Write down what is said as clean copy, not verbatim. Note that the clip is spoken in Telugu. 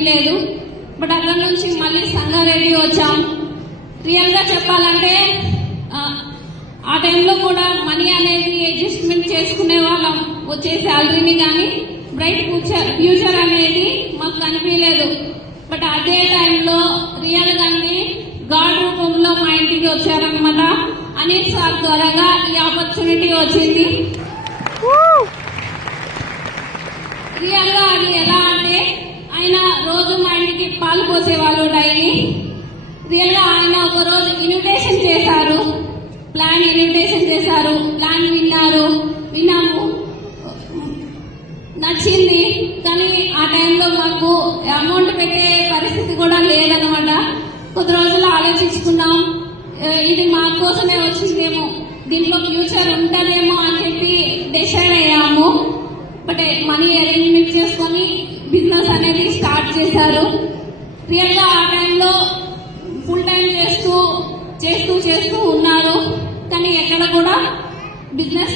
కనిపించలేదు. బట్ అక్కడ నుంచి మళ్ళీ సంగారెడ్డి వచ్చాం. రియల్ గా చెప్పాలంటే ఆ టైంలో కూడా మనీ అనేది అడ్జస్ట్మెంట్ చేసుకునే వాళ్ళం, వచ్చే శాలరీని, కానీ బ్రైట్ ఫ్యూచర్ అనేది మాకు కనిపించలేదు. బట్ అదే టైంలో రియల్ గానే గాడ్ రూపంలో మా ఇంటికి వచ్చారనమాట. అనిల్ సార్ ద్వారాగా ఈ ఆపర్చునిటీ వచ్చింది. రియల్ గా అది ఎలా అంటే, ఆయన రోజు మా ఇంటికి పాలు పోసేవాళ్ళు డైలీ. రియల్ గా ఆయన ఒక రోజు ఇన్విటేషన్ చేశారు, ప్లాన్ విన్నాము, నచ్చింది. కానీ ఆ టైంలో మాకు అమౌంట్ పెట్టే పరిస్థితి కూడా లేదనమాట. కొద్ది రోజులు ఆలోచించుకున్నాం, ఇది మా కోసమే వచ్చిందేమో, దీంట్లో ఫ్యూచర్ ఉంటుందేమో అని చెప్పి డిసైడ్ అయ్యాము. బట్ మనీ అరేంజ్మెంట్ చేసుకొని బిజినెస్ అనేది స్టార్ట్ చేశారు. రియల్ గా ఆ టైంలో ఫుల్ టైం చేస్తూ ఉన్నారు, కానీ ఎక్కడ కూడా బిజినెస్